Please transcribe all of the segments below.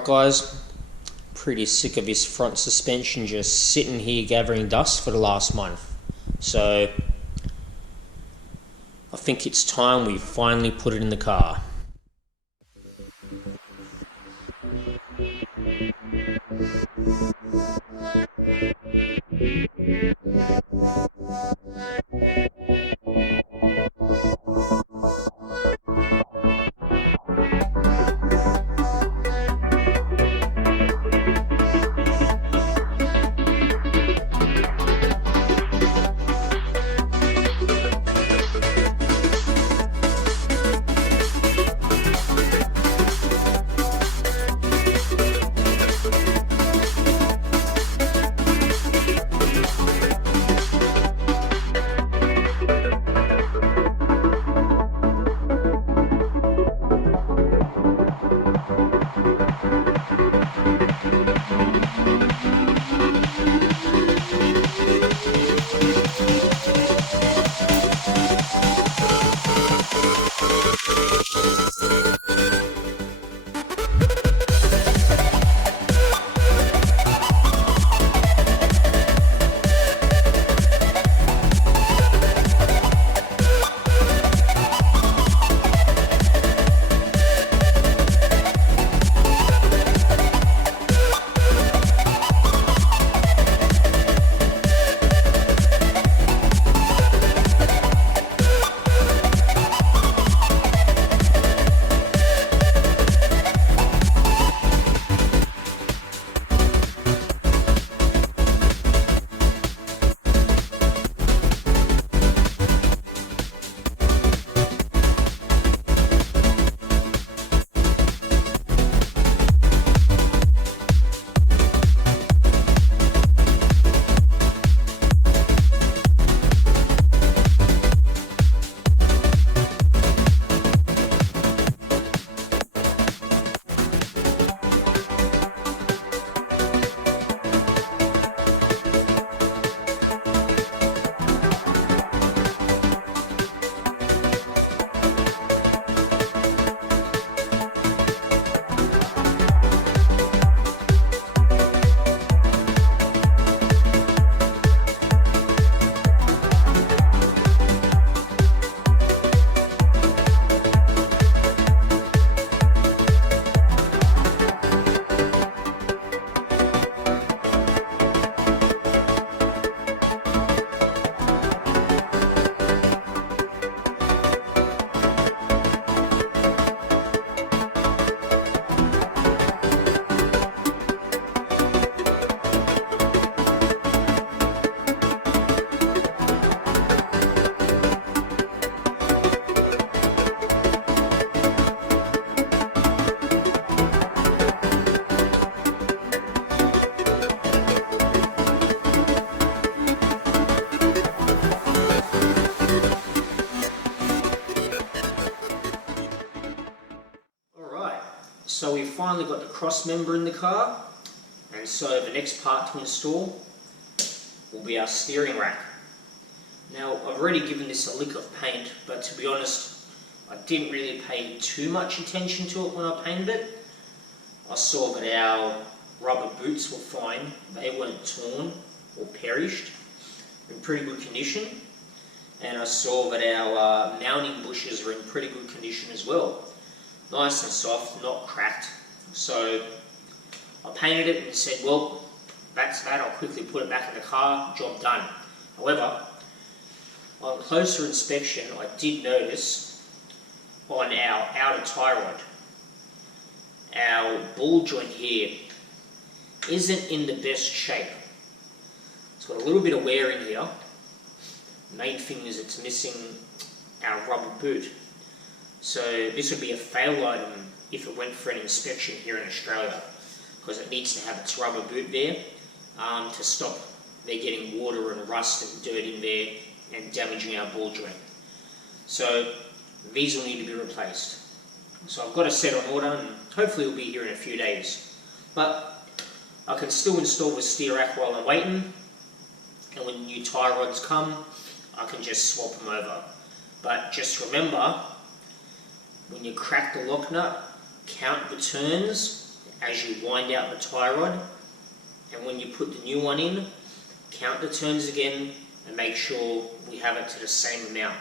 Alright guys, pretty sick of this front suspension just sitting here gathering dust for the last month. So I think it's time we finally put it in the car. So we've finally got the cross member in the car, and so the next part to install will be our steering rack. Now I've already given this a lick of paint, but to be honest I didn't really pay too much attention to it when I painted it. I saw that our rubber boots were fine, they weren't torn or perished, in pretty good condition, and I saw that our mounting bushes are in pretty good condition as well. Nice and soft, not cracked. So I painted it and said, well, that's that, I'll quickly put it back in the car, job done. However, on closer inspection, I did notice on our outer tie rod, our ball joint here isn't in the best shape. It's got a little bit of wear in here. The main thing is it's missing our rubber boot. So this would be a fail item if it went for an inspection here in Australia, because it needs to have its rubber boot there to stop there getting water and rust and dirt in there and damaging our ball joint. So these will need to be replaced. So I've got a set on order and hopefully it'll be here in a few days. But I can still install the steer rack while I'm waiting, and when new tie rods come I can just swap them over. But just remember, when you crack the lock nut, count the turns as you wind out the tie rod, and when you put the new one in, count the turns again and make sure we have it to the same amount,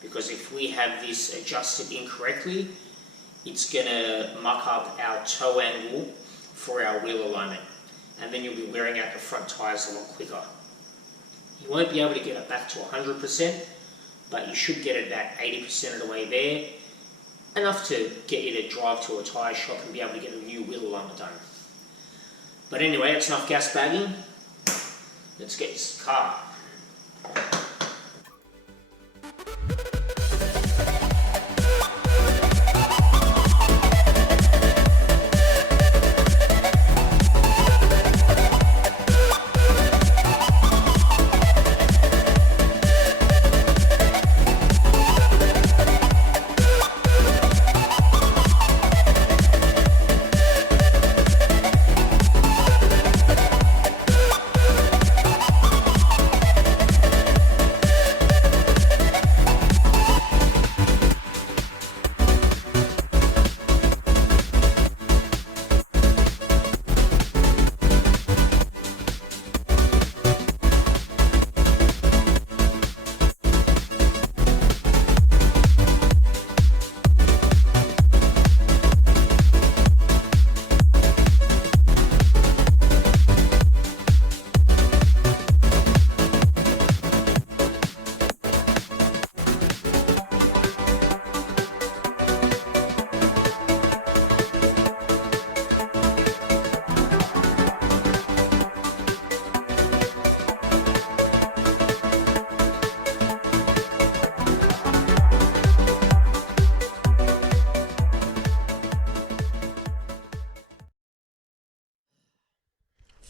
because if we have this adjusted incorrectly, it's going to muck up our toe angle for our wheel alignment, and then you'll be wearing out the front tyres a lot quicker. You won't be able to get it back to 100%, but you should get it about 80% of the way there, enough to get you to drive to a tyre shop and be able to get a new wheel alignment done. But anyway, that's enough gas bagging. Let's get this car.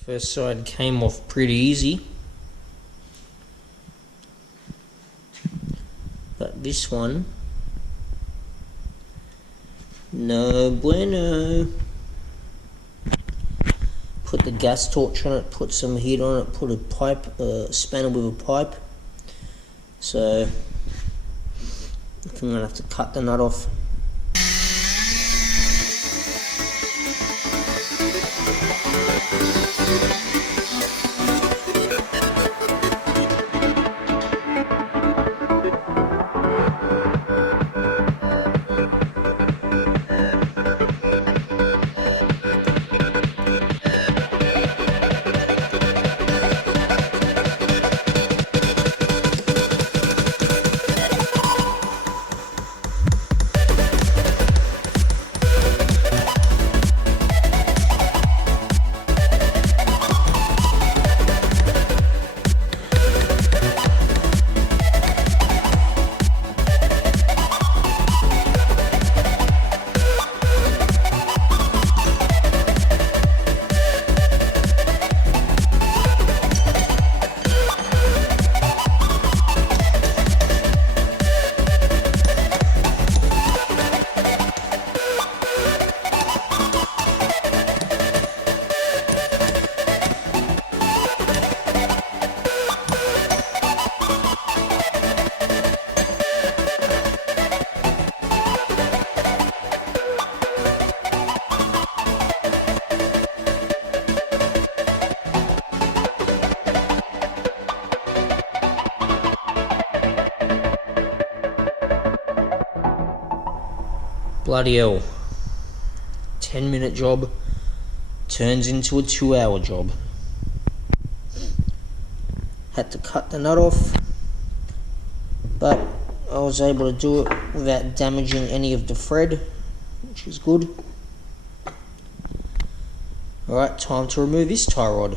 First side came off pretty easy, but this one, no bueno. Put the gas torch on it, put some heat on it, put a pipe, spanner with a pipe, so I think I'm going to have to cut the nut off. Bloody hell. 10-minute job turns into a 2-hour job. Had to cut the nut off, but I was able to do it without damaging any of the thread, which is good. Alright, time to remove this tie rod.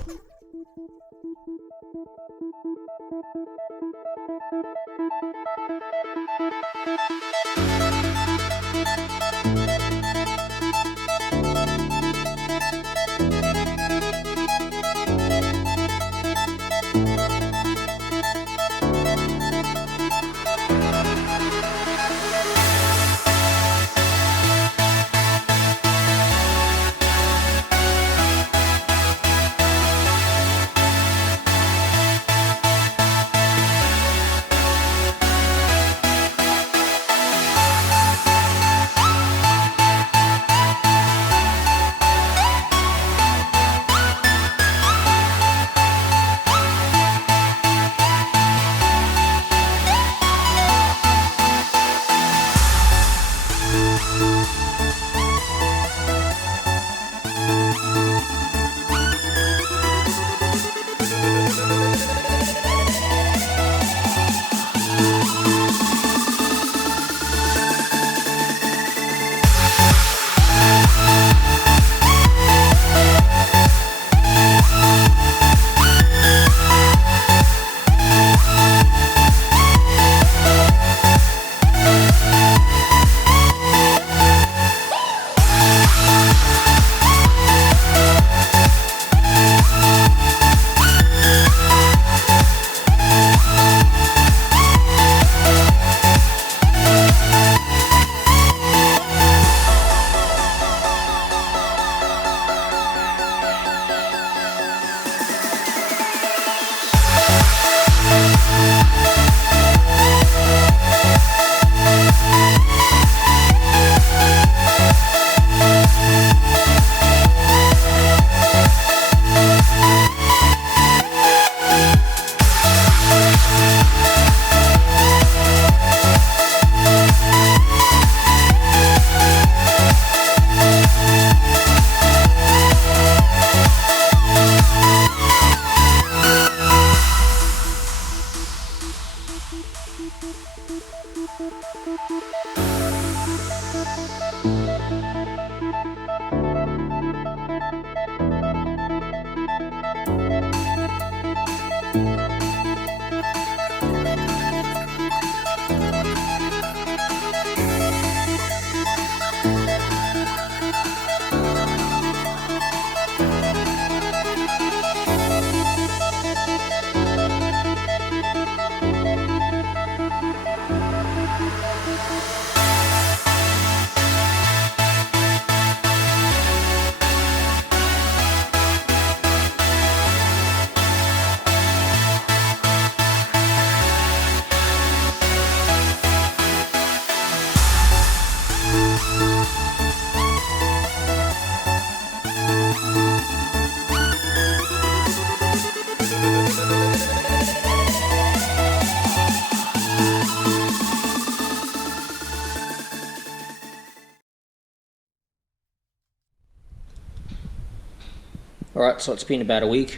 Right, so it's been about a week.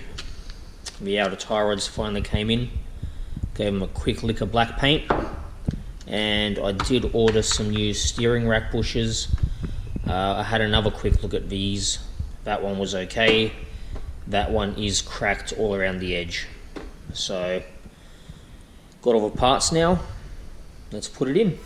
The outer tie rods finally came in. Gave them a quick lick of black paint. And I did order some new steering rack bushers. I had another quick look at these. That one was okay. That one is cracked all around the edge. So, got all the parts now. Let's put it in.